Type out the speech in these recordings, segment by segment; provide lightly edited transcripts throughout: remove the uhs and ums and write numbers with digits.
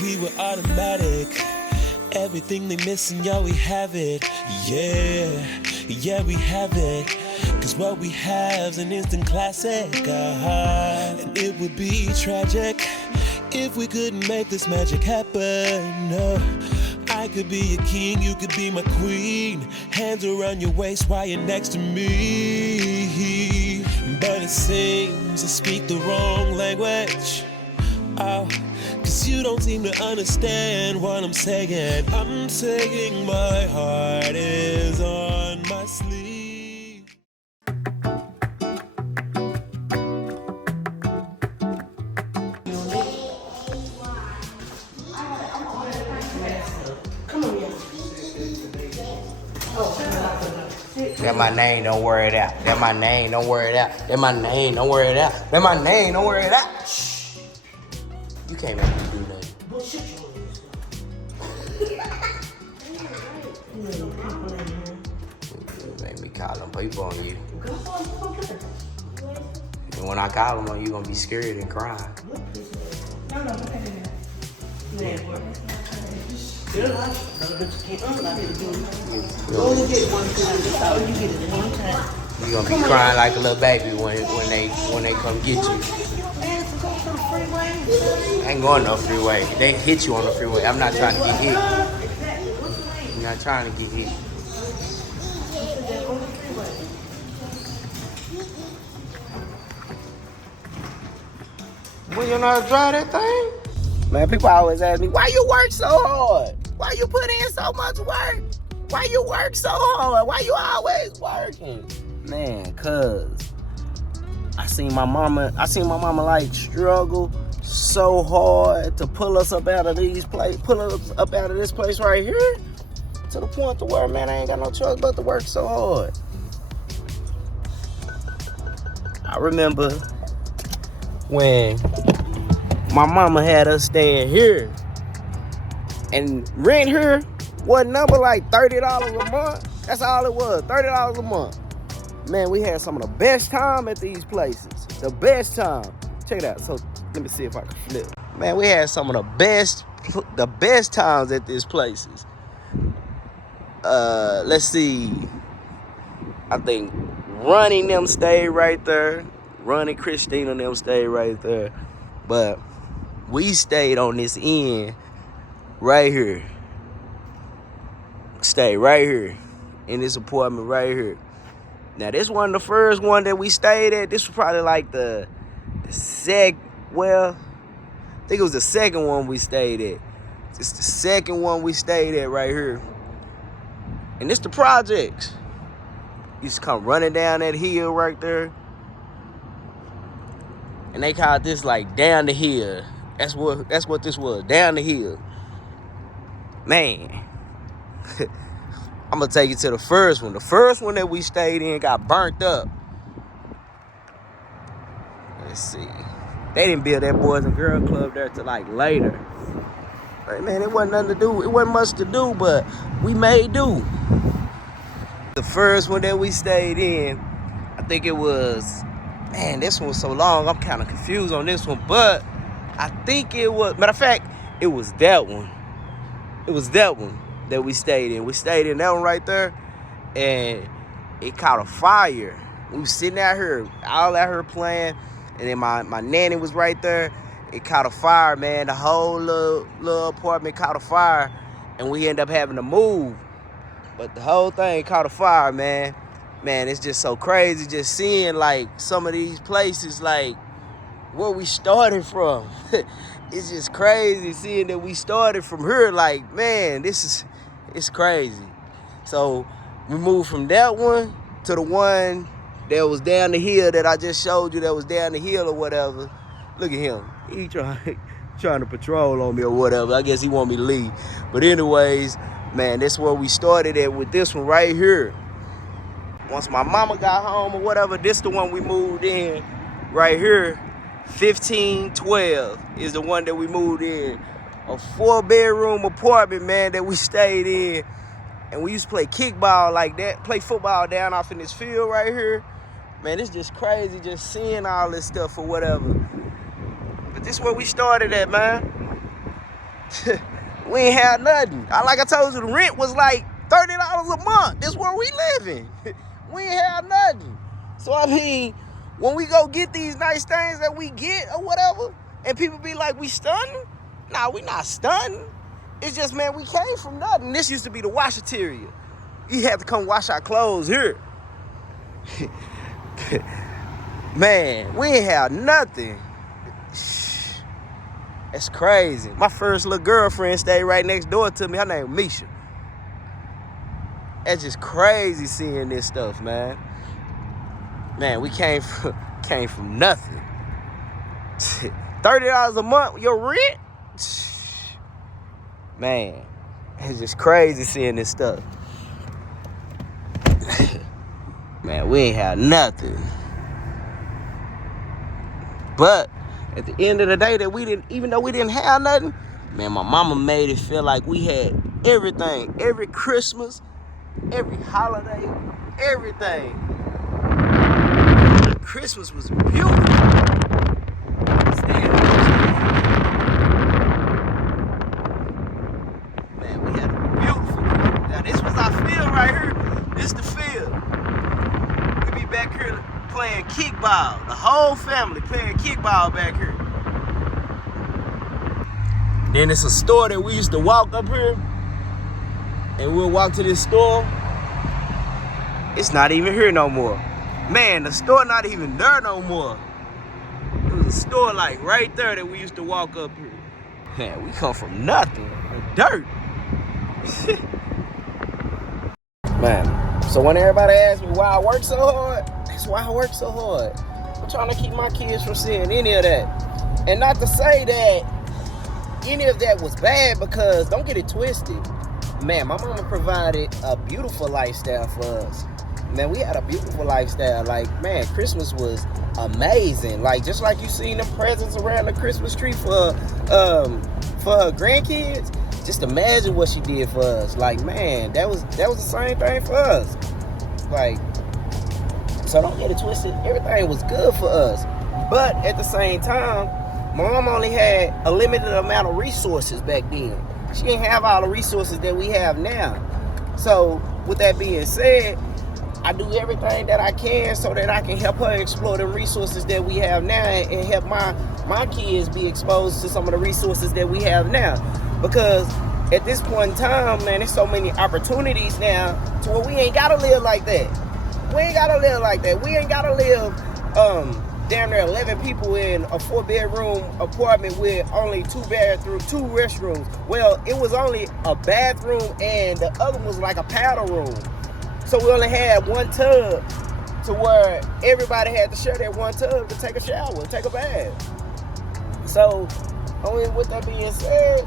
We were automatic. Everything they missing, yo, we have it. Yeah, we have it. Cause what we have's an instant classic. And it would be tragic if we couldn't make this magic happen. I could be your king, you could be my queen. Hands around your waist while you're next to me. But it seems I speak the wrong language. Oh, cause you don't seem to understand what I'm saying. I'm saying my heart is on my sleeve. That my name, don't worry it out. That my name, don't worry it out. That my name, don't worry it out. That my name, don't worry it out. Shh. You can't make me do nothing. You make me call them people on you. And when I call them on you, gonna be scared and crying. You only get one time. That's all you get is one time. You gonna be crying like a little baby when they come get you. I ain't going no freeway. They hit you on the freeway. I'm not trying to get hit. I'm not trying to get hit. Well, you know how to drive that thing? Man, people always ask me, why you work so hard? Why you put in so much work? Why you work so hard? Why you always working? Man, cause I seen my mama like struggle so hard to pull us up out of this place right here, to the point to where, man, I ain't got no choice but to work so hard. I remember when my mama had us staying here, and rent here was number like $30 a month. That's all it was, $30 a month. Man, we had some of the best time at these places. The best time. Check it out. So let me see if I can flip. Man, we had some of the best times at these places. Let's see. I think Ronnie them stayed right there. Ronnie, Christina them stayed right there. But we stayed on this end right here. Stay right here in this apartment right here. Now, this wasn't the first one that we stayed at. This was probably like I think it was the second one we stayed at. It's the second one we stayed at right here. And it's the projects. You used to come running down that hill right there. And they called this like down the hill. That's what this was, down the hill. Man. I'm gonna take you to the first one. The first one that we stayed in got burnt up. Let's see. They didn't build that Boys and Girls Club there till like later. But man, it wasn't nothing to do. It wasn't much to do, but we made do. The first one that we stayed in, I think it was, man, this one was so long, I'm kind of confused on this one, but I think it was, matter of fact, it was that one. It was that one that we stayed in. We stayed in that one right there, and it caught a fire. We was sitting out here, all out here playing, and then my nanny was right there. It caught a fire, man. The whole little apartment caught a fire, and we ended up having to move. But the whole thing caught a fire, man. Man, it's just so crazy just seeing, like, some of these places, like, where we started from. It's just crazy seeing that we started from here. Like, man, it's crazy. So we moved from that one to the one that was down the hill that I just showed you, that was down the hill or whatever. Look at him. He trying to patrol on me or whatever. I guess he want me to leave. But anyways, man, that's where we started at with this one right here. Once my mama got home or whatever, this the one we moved in right here. 1512 is the one that we moved in. A 4-bedroom apartment, man, that we stayed in. And we used to play kickball like that, play football down off in this field right here. Man, it's just crazy just seeing all this stuff or whatever. But this is where we started at, man. We ain't have nothing. Like I told you, the rent was like $30 a month. That's where we living. We ain't have nothing. So I mean, when we go get these nice things that we get or whatever, and people be like, we stunting? Nah, we not stunting. It's just, man, we came from nothing. This used to be the washateria. You had to come wash our clothes here. Man, we ain't have nothing. That's crazy. My first little girlfriend stayed right next door to me. Her name Misha. That's just crazy seeing this stuff, man. Man, we came from nothing. $30 a month, your rent? Man, it's just crazy seeing this stuff. Man, we ain't had nothing. But at the end of the day, even though we didn't have nothing, man, my mama made it feel like we had everything. Every Christmas, every holiday, everything. Christmas was beautiful. Man, we had a beautiful Christmas. Now, this was our field right here. This the field. We be back here playing kickball. The whole family playing kickball back here. Then it's a store that we used to walk up here. And we'll walk to this store. It's not even here no more. Man, the store not even there no more. It was a store like right there that we used to walk up here. Man, we come from nothing. Dirt. Man, so when everybody asks me why I work so hard, that's why I work so hard. I'm trying to keep my kids from seeing any of that. And not to say that any of that was bad, because don't get it twisted. Man, my mama provided a beautiful lifestyle for us. Man, we had a beautiful lifestyle. Like, man, Christmas was amazing. Like, just like you seen the presents around the Christmas tree for her grandkids. Just imagine what she did for us. Like, man, that was the same thing for us. Like, so don't get it twisted. Everything was good for us. But at the same time, my mom only had a limited amount of resources back then. She didn't have all the resources that we have now. So, with that being said, I do everything that I can so that I can help her explore the resources that we have now and help my kids be exposed to some of the resources that we have now. Because at this point in time, man, there's so many opportunities now to where we ain't gotta live like that. We ain't gotta live like that. We ain't gotta live damn near 11 people in a 4-bedroom apartment with only 2 restrooms. Well, it was only a bathroom and the other was like a powder room. So we only had one tub to where everybody had to share that one tub to take a shower, take a bath. So, with that being said,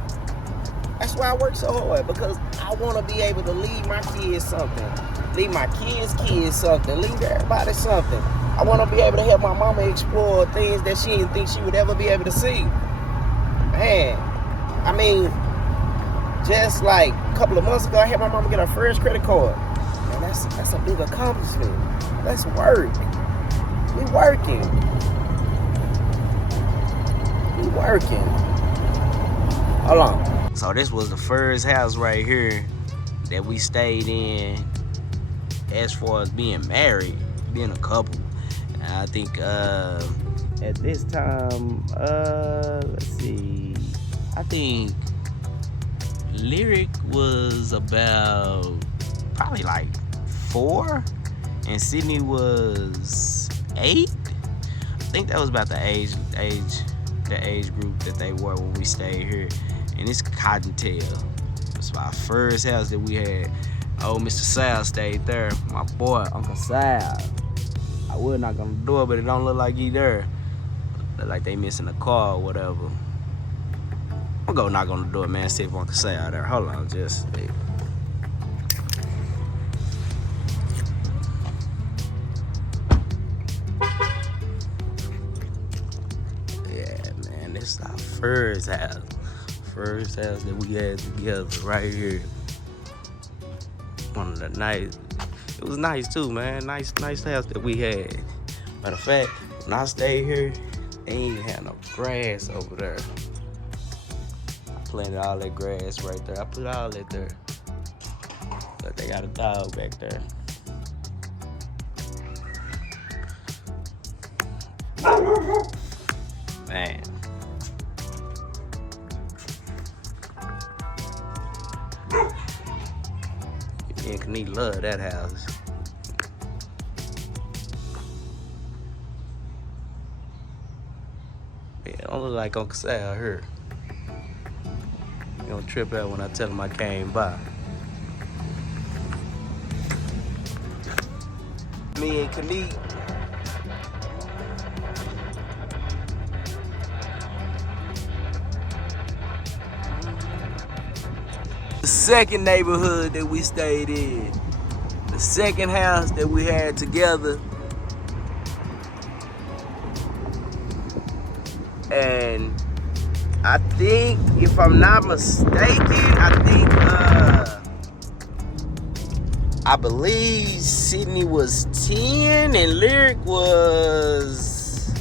that's why I work so hard, because I want to be able to leave my kids something, leave my kids something, leave everybody something. I want to be able to help my mama explore things that she didn't think she would ever be able to see. Man, I mean, just like a couple of months ago, I had my mama get her first credit card. Man, that's a big accomplishment. That's work. We working. Hold on. So this was the first house right here that we stayed in as far as being married, being a couple. And I think at this time, let's see, I think Lyric was about probably like 4 and Sydney was 8. I think that was about the age group that they were when we stayed here. And it's Cottontail. It's our first house that we had. Old Mr. Sal stayed there. My boy, Uncle Sal. I would knock on the door, but it don't look like he there. Look like they missing a car or whatever. I'm gonna go knock on the door, man, see if Uncle Sal there. Hold on, just. Yeah, man, this is our first house. First house that we had together right here. One of the nice. It was nice too, man. Nice house that we had. Matter of fact, when I stayed here, they ain't even had no grass over there. I planted all that grass right there. I put all that there. But they got a dog back there. Man. Me and Kane love that house. Yeah, I don't look like Uncle Sal here. You don't trip out when I tell him I came by. Me and Kane. The second neighborhood that we stayed in. The second house that we had together. And I think, if I'm not mistaken, I believe Sydney was 10 and Lyric was...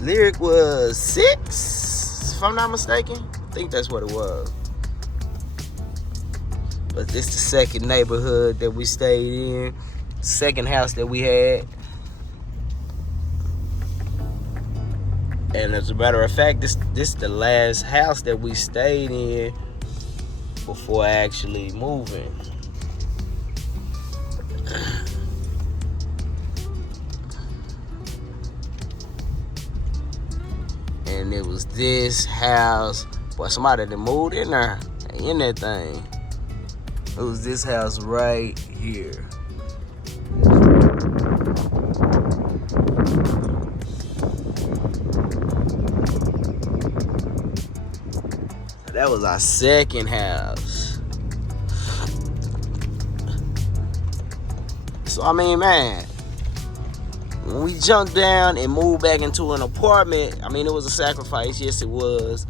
Lyric was 6, if I'm not mistaken. I think that's what it was. But this is the second neighborhood that we stayed in. Second house that we had. And as a matter of fact, this is the last house that we stayed in before actually moving. And it was this house. Boy, somebody that moved in there, in that thing. It was this house right here. That was our second house. So, I mean, man, when we jumped down and moved back into an apartment, I mean, it was a sacrifice. Yes, it was.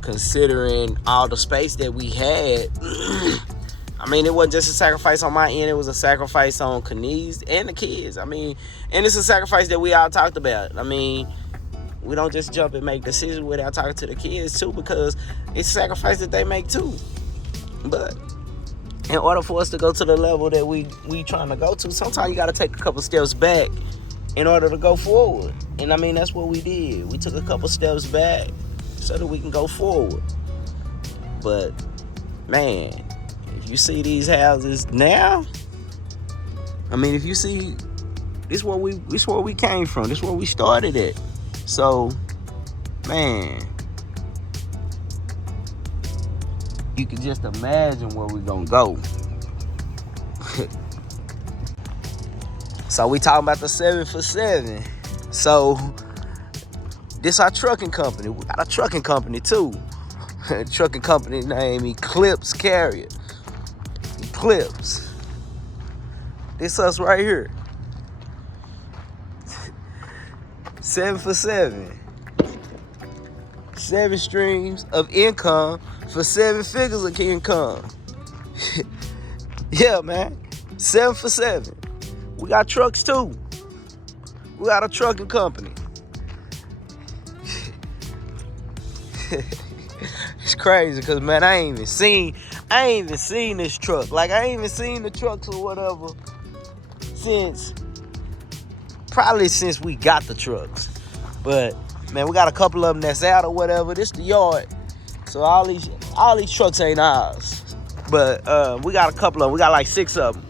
Considering all the space that we had. I mean, it wasn't just a sacrifice on my end. It was a sacrifice on Kane's and the kids. I mean, and it's a sacrifice that we all talked about. I mean, we don't just jump and make decisions without talking to the kids, too, because it's a sacrifice that they make, too. But in order for us to go to the level that we trying to go to, sometimes you got to take a couple steps back in order to go forward. And, I mean, that's what we did. We took a couple steps back so that we can go forward. But, man, if you see these houses now, I mean, if you see, this is where we came from. This is where we started at. So, man, you can just imagine where we're gonna go. So we talking about the 7 for 7. So this our trucking company. We got a trucking company too. Trucking company name Eclipse Carrier. Eclipse. This us right here. 7 for 7. 7 streams of income for 7 figures of income. Yeah, man. 7 for 7. We got trucks too. We got a trucking company. It's crazy because, man, I ain't even seen this truck. Like, I ain't even seen the trucks or whatever probably since we got the trucks. But, man, we got a couple of them that's out or whatever. This the yard. So all these trucks ain't ours. But we got a couple of them. We got like 6 of them.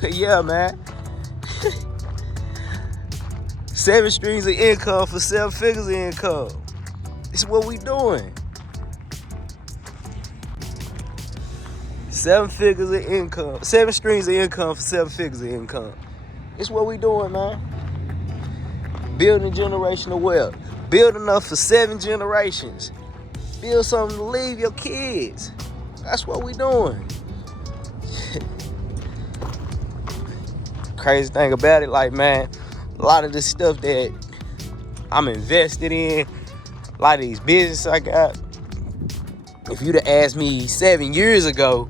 But yeah, man. 7 streams of income for 7 figures of income. This is what we doing. 7 figures of income. 7 streams of income for 7 figures of income. It's what we doing, man. Building generational wealth. Building enough for 7 generations. Build something to leave your kids. That's what we doing. Crazy thing about it, like, man, a lot of this stuff that I'm invested in, a lot of these businesses I got, if you'd have asked me 7 years ago,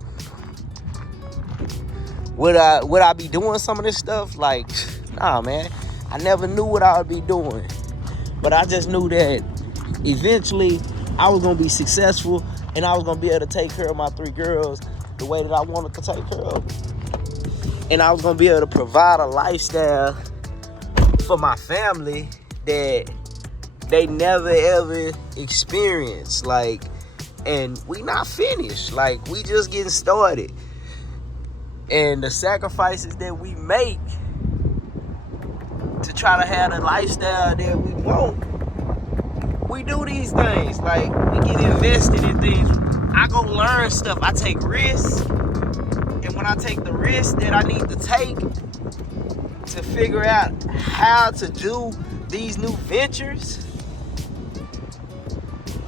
would I be doing some of this stuff? Like, nah, man. I never knew what I would be doing. But I just knew that eventually I was going to be successful and I was going to be able to take care of my 3 girls the way that I wanted to take care of them. And I was going to be able to provide a lifestyle for my family that they never ever experienced. Like, and we not finished. Like, we just getting started. And the sacrifices that we make to try to have the lifestyle that we want, we do these things. Like, we get invested in things. I go learn stuff. I take risks. And when I take the risks that I need to take to figure out how to do these new ventures,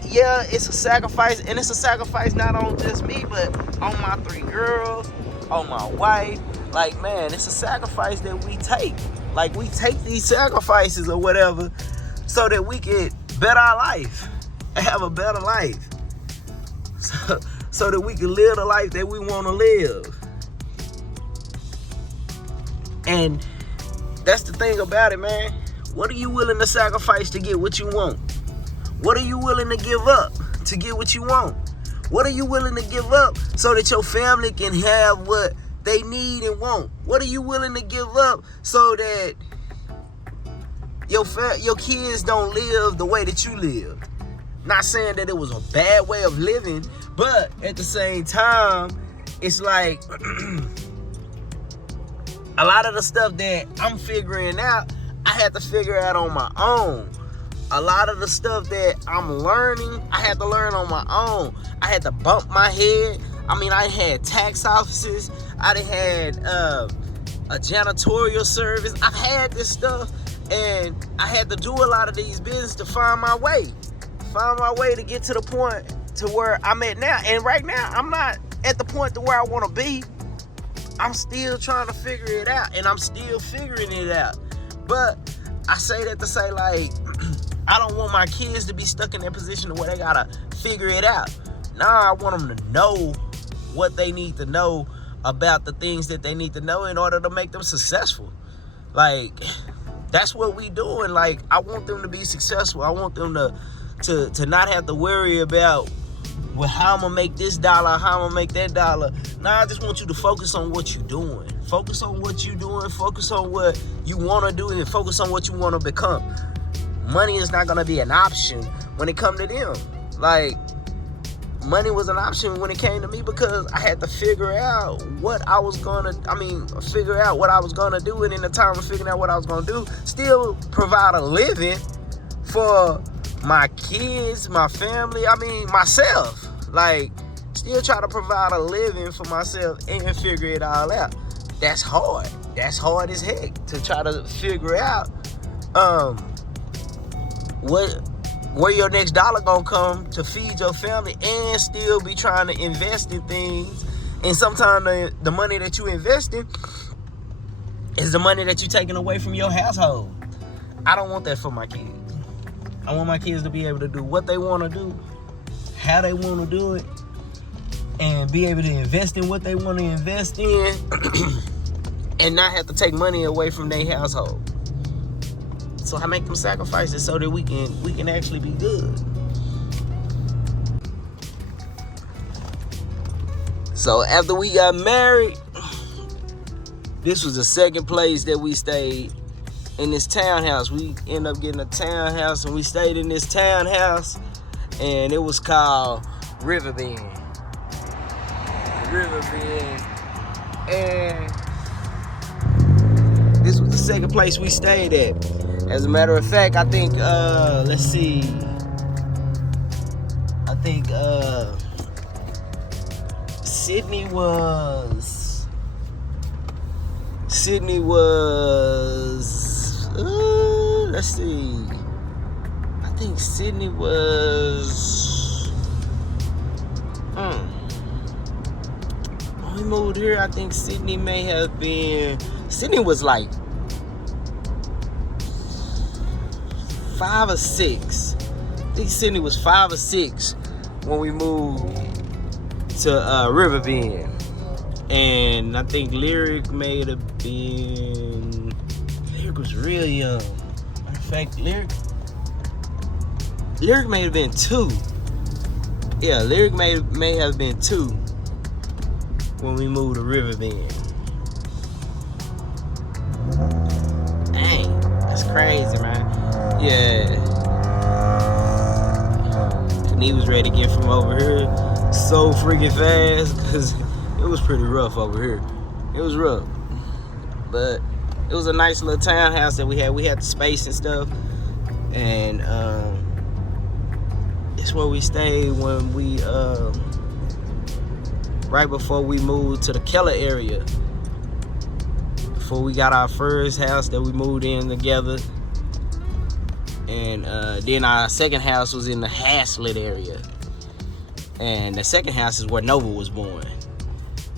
yeah, it's a sacrifice. And it's a sacrifice not on just me, but on my 3 girls, on my wife. Like, man, it's a sacrifice that we take. Like, we take these sacrifices or whatever so that we can better our life and have a better life. So that we can live the life that we want to live. And that's the thing about it, man. What are you willing to sacrifice to get what you want? What are you willing to give up to get what you want? What are you willing to give up so that your family can have what they need and want? What are you willing to give up so that your kids don't live the way that you lived? Not saying that it was a bad way of living, but at the same time, it's like a lot of the stuff that I'm figuring out, I had to figure out on my own. A lot of the stuff that I'm learning, I had to learn on my own. I had to bump my head. I mean, I had tax offices. I had a janitorial service. I've had this stuff, and I had to do a lot of these business to find my way. Find my way to get to the point to where I'm at now. And right now, I'm not at the point to where I want to be. I'm still trying to figure it out, and I'm still figuring it out. But I say that to say, like, I don't want my kids to be stuck in that position where they gotta figure it out. Nah, I want them to know what they need to know about the things that they need to know in order to make them successful. Like, that's what we doing. Like, I want them to be successful. I want them to not have to worry about, well, how I'm gonna make this dollar, how I'm gonna make that dollar. Nah, I just want you to focus on what you're doing. Focus on what you're doing. Focus on what you wanna do, and focus on what you wanna become. Money is not gonna be an option when it come to them. Like, money was an option when it came to me because I had to figure out what I was gonna do, and in the time of figuring out what I was gonna do, still provide a living for my kids, my family, myself. Like, still try to provide a living for myself and figure it all out. That's hard. That's hard as heck to try to figure out where your next dollar gonna come to feed your family and still be trying to invest in things. And sometimes the money that you invest in is the money that you're taking away from your household. I don't want that for my kids. I want my kids to be able to do what they want to do, how they want to do it, and be able to invest in what they want to invest in and not have to take money away from their household. So I make them sacrifices so that we can actually be good. So after we got married, this was the second place that we stayed in this townhouse. We ended up getting a townhouse, and we stayed in this townhouse, and it was called Riverbend. And this was the second place we stayed at. As a matter of fact, I think, Sydney was, I think Sydney was, when we moved here, I think Sydney was like 5 or 6. I think Sydney was 5 or 6 when we moved to Riverbend. And I think Lyric was real young. In fact, Lyric may have been 2. Yeah, Lyric may have been 2 when we moved to Riverbend. Dang, that's crazy, man. Yeah. And he was ready to get from over here so freaking fast because it was pretty rough over here. It was rough. But it was a nice little townhouse that we had. We had the space and stuff. And it's where we stayed when we right before we moved to the Keller area. Before we got our first house that we moved in together. And then our second house was in the Haslett area. And the second house is where Nova was born.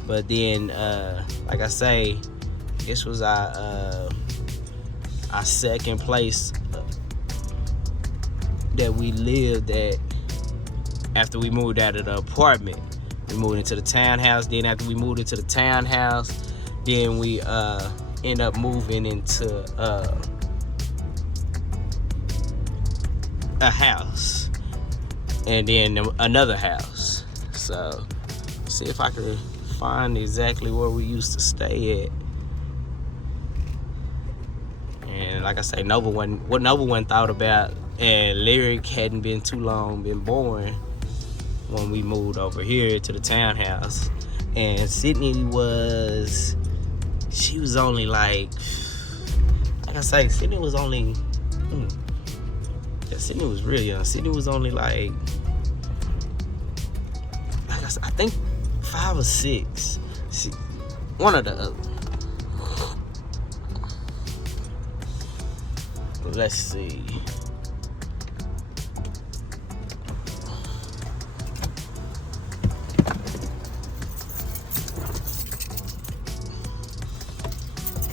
But then, like I say, this was our second place that we lived at after we moved out of the apartment. We moved into the townhouse. Then after we moved into the townhouse, then we end up moving into a house. And then another house. So, see if I can find exactly where we used to stay at. And like I say, Nova wasn't thought about, and Lyric hadn't been too long been born when we moved over here to the townhouse. And Sydney was only like I say, Sydney was only Sydney was real young. Sydney was only like I think 5 or 6. One or the other. Let's see.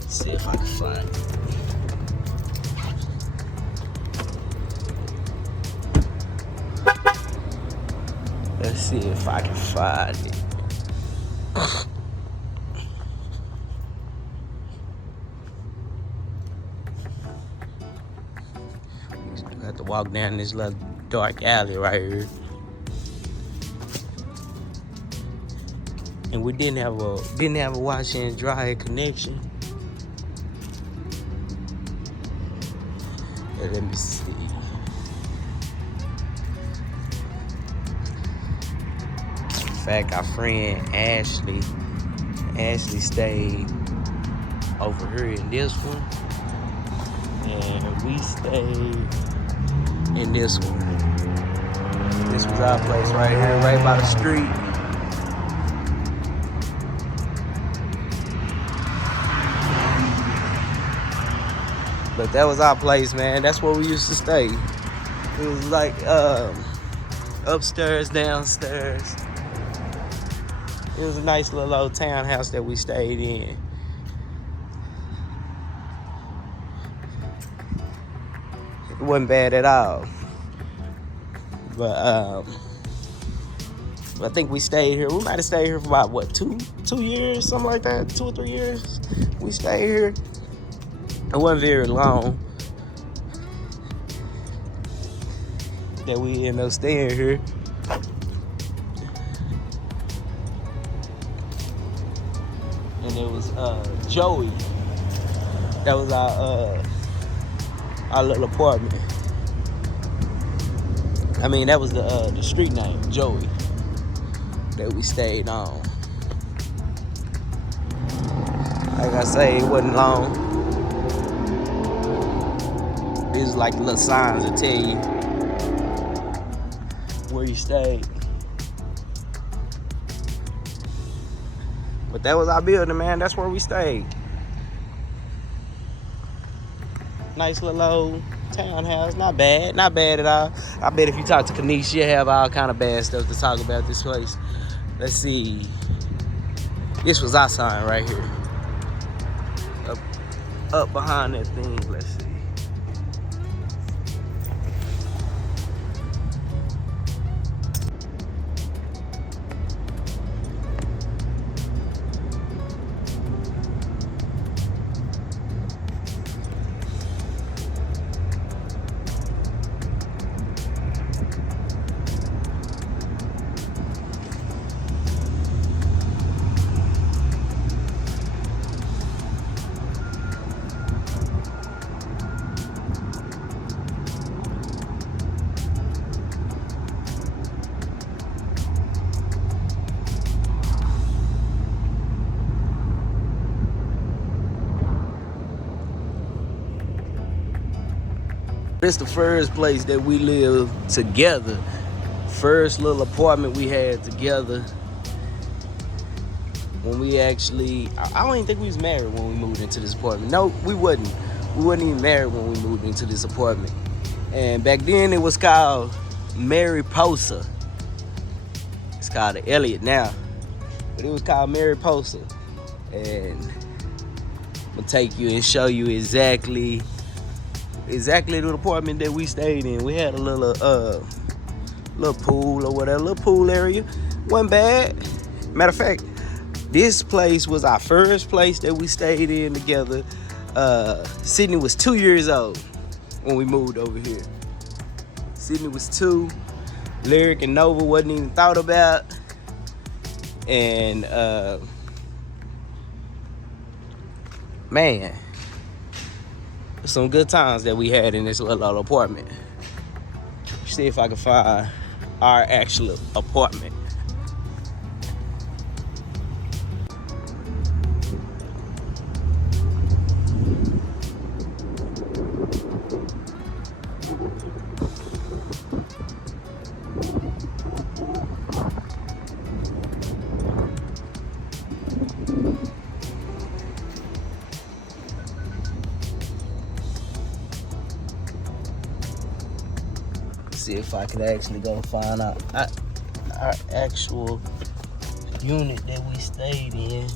See if I can find it. Let's see if I can find it. We have to walk down this little dark alley right here. And we didn't have a wash and dryer connection. Let me see. In fact, our friend Ashley stayed over here in this one, and we stayed in this one. This was our place right here, right by the street. But that was our place, man. That's where we used to stay. It was like upstairs, downstairs. It was a nice little old townhouse that we stayed in. It wasn't bad at all. But I think we stayed here. We might have stayed here for about, what, 2 years, something like that? 2 or 3 years. We stayed here. It wasn't very long that we ended up staying here. And it was Joey. That was our little apartment. I mean, that was the street name, Joey, that we stayed on. Like I say, it wasn't long. It's like little signs that tell you where you stayed. But that was our building, man. That's where we stayed. Nice little old townhouse. Not bad at all. I bet if you talk to Kanisha, you'll have all kind of bad stuff to talk about this place. Let's see. This was our sign right here. Up behind that thing. Let's see. It's the first place that we lived together. First little apartment we had together. When we actually, I don't even think we was married when we moved into this apartment. No, we wasn't. We wasn't even married when we moved into this apartment. And back then it was called Mariposa. It's called the Elliott now. But it was called Mariposa. And I'm gonna take you and show you exactly the apartment that we stayed in. We had a little pool or whatever, little pool area. Wasn't bad. Matter of fact, this place was our first place that we stayed in together. Sydney was 2 years old when we moved over here. Sydney was 2. Lyric and Nova wasn't even thought about. And man, some good times that we had in this little apartment. See if I can find our actual apartment. See if I could actually go find out our actual unit that we stayed in.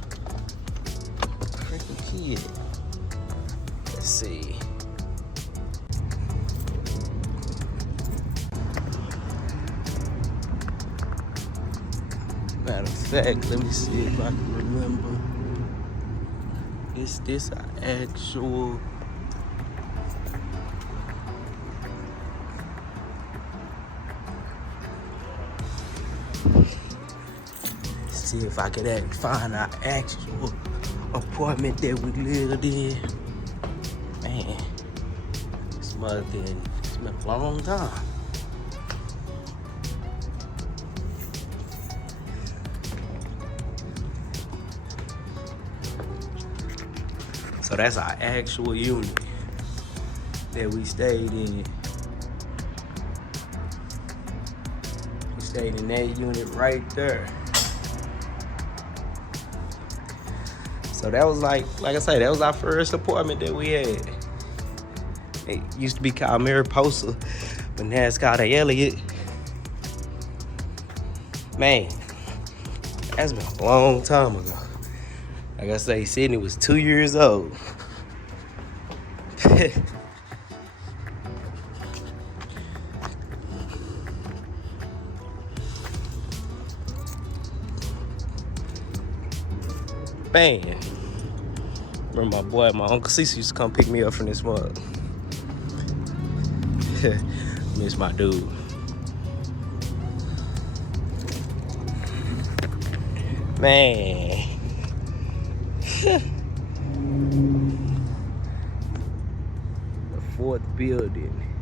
Freaking kid. Let's see. Matter of fact, let me see if I can remember. Is this our actual? See if I could find our actual apartment that we lived in. Man, it's been a long time. So that's our actual unit that we stayed in. We stayed in that unit right there. So that was like I say, that was our first apartment that we had. It used to be called Mariposa, but now it's called the Elliott. Man, that's been a long time ago. Like I say, Sydney was 2 years old. Man. Remember my Uncle Cece used to come pick me up from this mug. Miss my dude. Man. The fourth building.